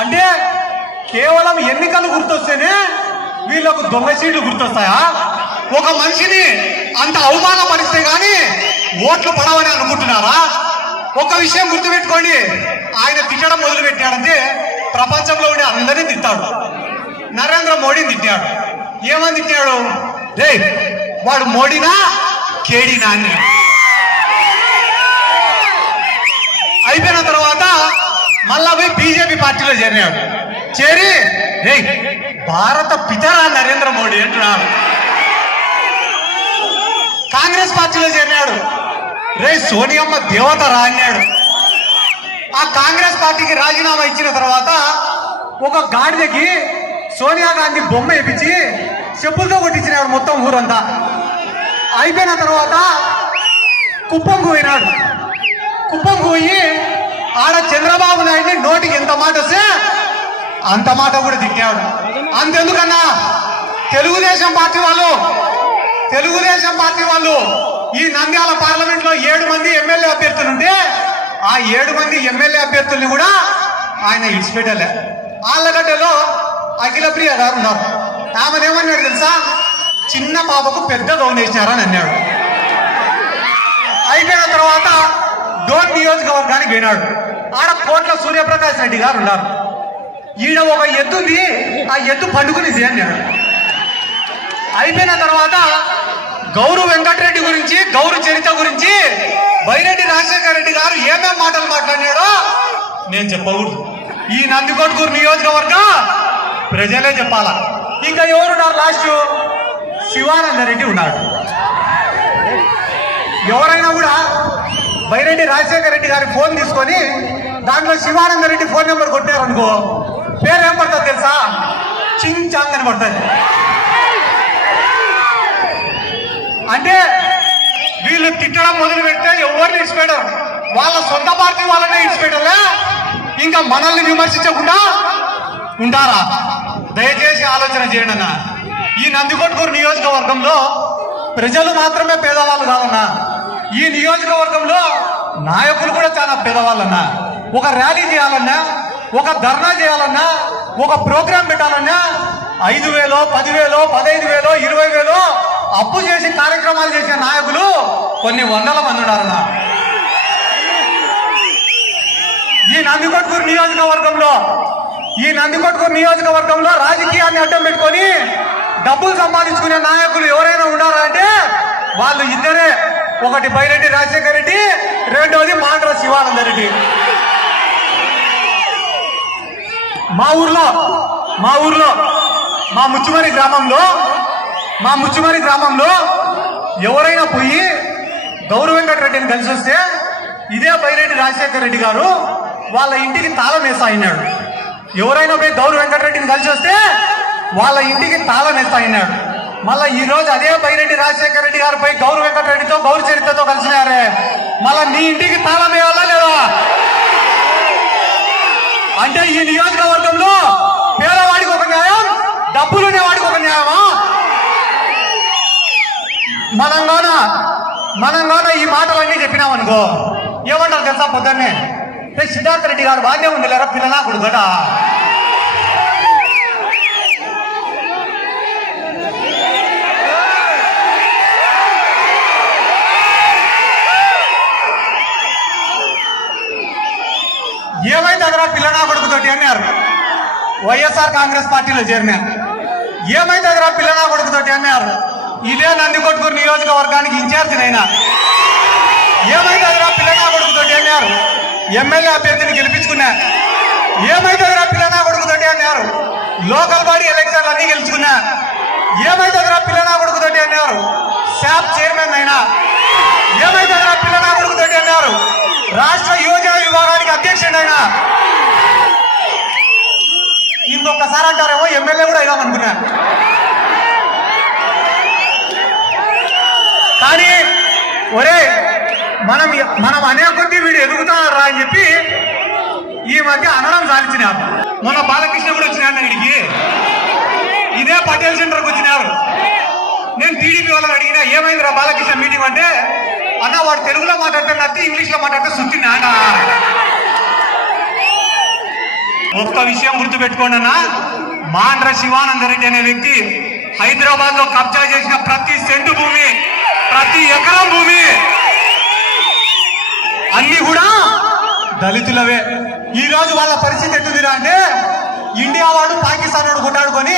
అంటే కేవలం ఎన్నికలు గుర్తొస్తేనే వీళ్ళకు దొంగ సీట్లు గుర్తొస్తాయా? ఒక మనిషిని అంత అవమానపరిస్తే గాని ఓట్లు పడవని అనుకుంటున్నారా? ఒక విషయం గుర్తుపెట్టుకోండి, ఆయన తిట్టడం మొదలు పెట్టాడంటే ప్రపంచంలో ఉండే అందరినీ తిట్టాడు. నరేంద్ర మోడీని తిట్టాడు. ఏమని తిట్టాడు? రే వాడు మోడీనా కేడీనా అని. అయిపోయిన తర్వాత మళ్ళా పోయి బీజేపీ పార్టీలో చేరినాడు. చేరి రే భారత పితరా నరేంద్ర మోడీ అంటున్నాడు. కాంగ్రెస్ పార్టీలో చేరినాడు. రే సోనియమ్మ దేవత రా అన్నాడు. ఆ కాంగ్రెస్ పార్టీకి రాజీనామా ఇచ్చిన తర్వాత ఒక గాడిదకి సోనియా గాంధీ బొమ్మ వేపించి చెప్పులతో కొట్టించినాడు మొత్తం ఊరంతా. అయిపోయిన తర్వాత కుప్పంకు పోయినాడు. కుప్పంకు పోయి ఆడ చంద్రబాబు నాయుడిని నోటికి ఎంత మాట వస్తే అంత మాట కూడా తిట్టాడు. అంతెందుకన్నా తెలుగుదేశం పార్టీ వాళ్ళు ఈ నంద్యాల పార్లమెంట్ లో 7 మంది ఎమ్మెల్యే అభ్యర్థులు ఉంటే ఆ 7 మంది ఎమ్మెల్యే అభ్యర్థుల్ని కూడా ఆయన ఇడిచిపెట్టలే. ఆళ్ళగడ్డలో అఖిలప్రియ గారు ఉన్నారు. ఆమెనేమన్నాడు తెలుసా? చిన్న పాపకు పెద్ద గౌన్ వేసినారని అన్నాడు. అయిపోయిన తర్వాత డోన్ నియోజకవర్గానికి పోయినాడు. ఆడ కోట్ల సూర్యప్రకాష్ రెడ్డి గారు ఉన్నారు. ఈడ ఒక ఎద్దుంది, ఆ ఎద్దు పండుకునిది అన్నాడు. అయిపోయిన తర్వాత గౌరు వెంకటరెడ్డి గురించి, గౌరు చరిత గురించి బైరెడ్డి రాజశేఖర రెడ్డి గారు ఏమేం మాటలు మాట్లాడినాడో నేను చెప్పకూడదు. ఈ నందికొట్కూరు నియోజకవర్గం ప్రజలే చెప్పాలా. ఇంకా ఎవరున్నారు? లాస్ట్ శివానంద రెడ్డి ఉన్నాడు. ఎవరైనా కూడా బైరెడ్డి రాజశేఖర రెడ్డి గారి ఫోన్ తీసుకొని దాంట్లో శివానంద రెడ్డి ఫోన్ నెంబర్ కొట్టారనుకో, పేరేం పడుతుంది తెలుసా? చింగ్ చాంగ్ అని పడుతుంది. అంటే వీళ్ళు తిట్టడం మొదలు పెడితే ఎవరిని ఇచ్చిపెట్టరు. వాళ్ళ సొంత పార్టీ వాళ్ళనే ఇచ్చిపెట్టలే, ఇంకా మనల్ని విమర్శించకుండా ఉంటారా? దయచేసి ఆలోచన చేయండి అన్న. ఈ నందికొట్కూరు నియోజకవర్గంలో ప్రజలు మాత్రమే పేదవాళ్ళు కాదన్నా. ఈ నియోజకవర్గంలో నాయకులు కూడా చాలా పేదవాళ్ళన్నా. ఒక ర్యాలీ చేయాలన్నా, ఒక ధర్నా చేయాలన్నా, ఒక ప్రోగ్రాం పెట్టాలన్నా 5,000, 10,000, 15,000, 20,000 అప్పు చేసి కార్యక్రమాలు చేసే నాయకులు కొన్ని వందల మంది ఉన్నారన్నా. ఈ నందికొట్కూరు నియోజకవర్గంలో రాజకీయాన్ని అడ్డం పెట్టుకొని డబ్బులు సంపాదించుకునే నాయకులు ఎవరైనా ఉన్నారా అంటే వాళ్ళు ఇద్దరే. ఒకటి బైరెడ్డి రాజశేఖర రెడ్డి, రెండోది మాండ్ర శివానంద రెడ్డి. మా ఊర్లో మా ముచ్చుమరి గ్రామంలో ఎవరైనా పోయి గౌరు వెంకటరెడ్డిని కలిసి వస్తే ఇదే బైరెడ్డి రాజశేఖర రెడ్డి గారు వాళ్ళ ఇంటికి తాళం వేసాయినాడు. ఎవరైనా పోయి గౌరు వెంకటరెడ్డిని కలిసి వస్తే వాళ్ళ ఇంటికి తాళం వేసాయినాడు. మళ్ళీ ఈ రోజు అదే బైరెడ్డి రాజశేఖర రెడ్డి గారు పోయి గౌరు వెంకటరెడ్డితో, గౌరు చరిత్రతో కలిసినారే, మళ్ళా నీ ఇంటికి తాళం వేయాలా లేదా? అంటే ఈ నియోజకవర్గంలో పేదవాడికి ఒక న్యాయం, డబ్బులునేవాడికి ఒక న్యాయమా? మనంగాన ఈ మాటలన్నీ చెప్పినామనుకో ఏమంటారు తెలుసా? పొద్దున్నే సిద్ధార్థ రెడ్డి గారు బాగానే ఉంది లేరా పిల్లనా కొడుకట. ఏమైతే అదరా పిల్లనా కొడుకుతోటి అన్నారు. వైఎస్ఆర్ కాంగ్రెస్ పార్టీలో చేరినారు. ఏమైతే అదరా పిల్లనా కొడుకుతోటి అన్నారు. ఇదే నందికొట్కూరు నియోజకవర్గానికి ఇన్ఛార్జి అయినా. ఏమైతే అదరా పిల్లనా కొడుకుతోటి అన్నారు. ఎమ్మెల్యే అభ్యర్థిని గెలిపించుకున్నా. ఏమైతే అదరా పిల్లనా కొడుకుతోటి అన్నారు. లోకల్ బాడీ ఎలక్షన్లు అన్ని గెలుచుకున్నా. ఏమైతే అదరా పిల్లనా కొడుకుతోటి అన్నారు. శాప్ చైర్మన్ అయినా. ఏమైతే అదరా పిల్లనా కొడుకుతోటి అన్నారు. రాష్ట్ర యువజన విభాగానికి అధ్యక్షుడైనా. ఇంకొకసారి అంటారేమో ఎమ్మెల్యే కూడా అయినామనుకున్నా. కానీ ఒరే మనం అనే కొద్దీ వీడు ఎదుగుతారా అని చెప్పి ఈ మధ్య అనడం సాధించిన. మొన్న బాలకృష్ణ కూడా వచ్చినాడు ఇడికి. ఇదే పటేల్ సెంటర్కి వచ్చినారు. నేను టీడీపీ వాళ్ళని అడిగినా ఏమైందిరా బాలకృష్ణ మీటింగ్ అంటే, అన్న వాడు తెలుగులో మాట్లాడితే నచ్చి ఇంగ్లీష్లో మాట్లాడితే సుత్తి నాన్న. ఒక్క విషయం గుర్తుపెట్టుకోండి అన్న, మాండ్ర శివానందరెడ్డి అనే వ్యక్తి హైదరాబాద్ లో కబ్జా చేసిన ప్రతి సెంటు భూమి, ప్రతి ఎకరం భూమి అన్ని కూడా దళితులవే. ఈ రోజు వాళ్ళ పరిస్థితి ఎట్టుందిరా అంటే, ఇండియా వాడు పాకిస్తాన్ వాడు కొట్టాడుకొని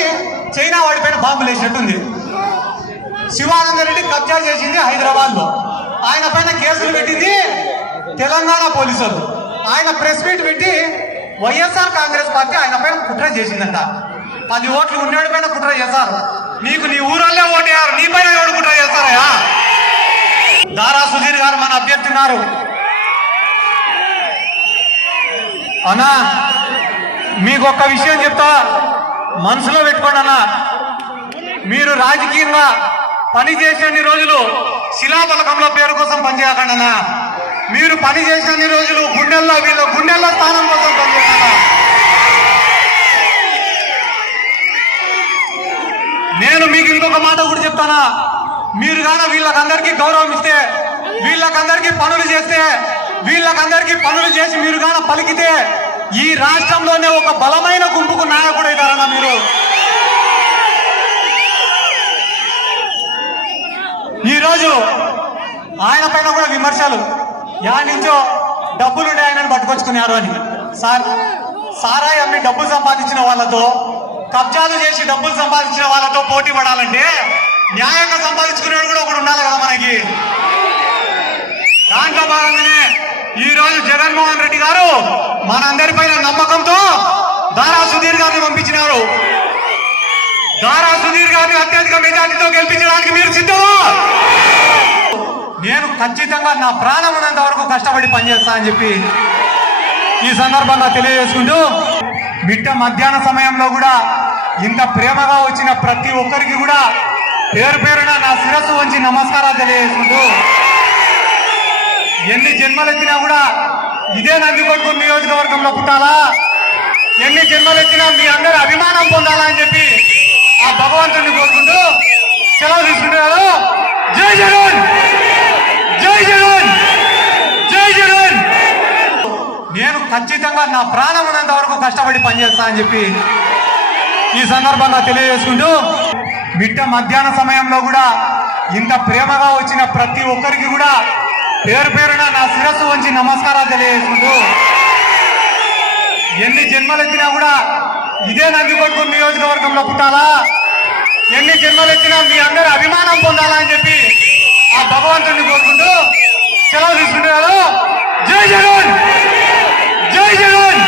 చైనా వాడి పైన బాంబులు వేసినట్టుంది. శివానందరెడ్డి కబ్జా చేసింది హైదరాబాద్ లో, ఆయన పైన కేసులు పెట్టింది తెలంగాణ పోలీసులు. ఆయన ప్రెస్ మీట్ పెట్టి వైఎస్ఆర్ కాంగ్రెస్ పార్టీ ఆయన పైన కుట్ర చేసిందంట. 10 ఓట్లు ఉండేవాడి పైన కుట్ర చేశారు. నీకు నీ ఊరల్లే ఓటేయారు, నీ పైన ఎవడు కుట్ర చేస్తారయా? దారా సుధీర్ గారు మన అభ్యర్థి ఉన్నారు అన్నా. మీకు ఒక్క విషయం చెప్తా, మనసులో పెట్టుకోండి అన్న. మీరు రాజకీయంగా పని చేసేన్ని రోజులు శిలాఫలకంలో పేరు కోసం పనిచేయకండి అన్న. మీరు పని చేసేన్ని రోజులు వీళ్ళ గుండెల్లో స్థానం కోసం పనిచేయాలన్నా. నేను మీకు ఇంకొక మాట కూడా చెప్తానా, మీరు గాన వీళ్ళకందరికీ గౌరవం ఇస్తే, వీళ్ళకందరికీ పనులు చేస్తే, వీళ్ళకందరికీ పనులు చేసి మీరు గాన పలికితే, ఈ రాష్ట్రంలోనే ఒక బలమైన గుంపుకు నాయకుడు అవుతారన్నా మీరు. ఈరోజు ఆయన పైన కూడా విమర్శలు, నుంచో డబ్బులుండే ఆయనను పట్టుకొచ్చుకున్నారు అని. సారాయి అమ్మి డబ్బులు సంపాదించిన వాళ్ళతో, కబ్జాలు చేసి డబ్బులు సంపాదించిన వాళ్ళతో పోటీ పడాలంటే న్యాయంగా సంపాదించుకునేవాడు కూడా ఒకడు ఉండాలి కదా మనకి. దాంట్లో భాగంగానే ఈ రోజు జగన్మోహన్ రెడ్డి గారు మనందరిపైన నమ్మకంతో దారా సుధీర్ గారిని పంపించినారు. దారా సుధీర్ గారిని అత్యధిక మెజార్టీతో గెలిపించడానికి మీరు సిద్ధమా? నేను ఖచ్చితంగా నా ప్రాణం ఉన్నంత వరకు కష్టపడి పనిచేస్తా అని చెప్పి ఈ సందర్భంగా తెలియజేసుకుంటూ, మిట్ట మధ్యాహ్న సమయంలో కూడా ఇంత ప్రేమగా వచ్చిన ప్రతి ఒక్కరికి కూడా పేరు పేరున నా శిరస్సు వంచి నమస్కారాలు తెలియజేసుకుంటూ, ఎన్ని జన్మలెత్తినా కూడా ఇదే నందికొట్కూరు నియోజకవర్గంలో పుట్టాలా, ఎన్ని జన్మలెత్తినా మీ అందరి అభిమానం పొందాలా అని చెప్పి ఆ భగవంతుడిని కోరుకుంటూ సెలవు తీసుకుంటున్నారు. జై జగన్, జై జగన్, జై జగన్. నేను ఖచ్చితంగా నా ప్రాణం ఉన్నంత వరకు కష్టపడి పనిచేస్తా అని చెప్పి ఈ సందర్భంగా తెలియజేసుకుంటూ, మిట్ట మధ్యాహ్న సమయంలో కూడా ఇంత ప్రేమగా వచ్చిన ప్రతి ఒక్కరికి కూడా పేరు పేరున నా శిరస్సు వంచి నమస్కారాలు తెలియజేసుకుంటూ, ఎన్ని జన్మలెత్తినా కూడా ఇదే నందికొట్కూరు నియోజకవర్గంలో పుట్టాలా, ఎన్ని జన్మలెత్తినా మీ అందరి అభిమానం పొందాలా అని చెప్పి ఆ భగవంతుడిని కోరుకుంటూ సెలవు తీసుకుంటున్నారు. జై జగన్, జై జగన్.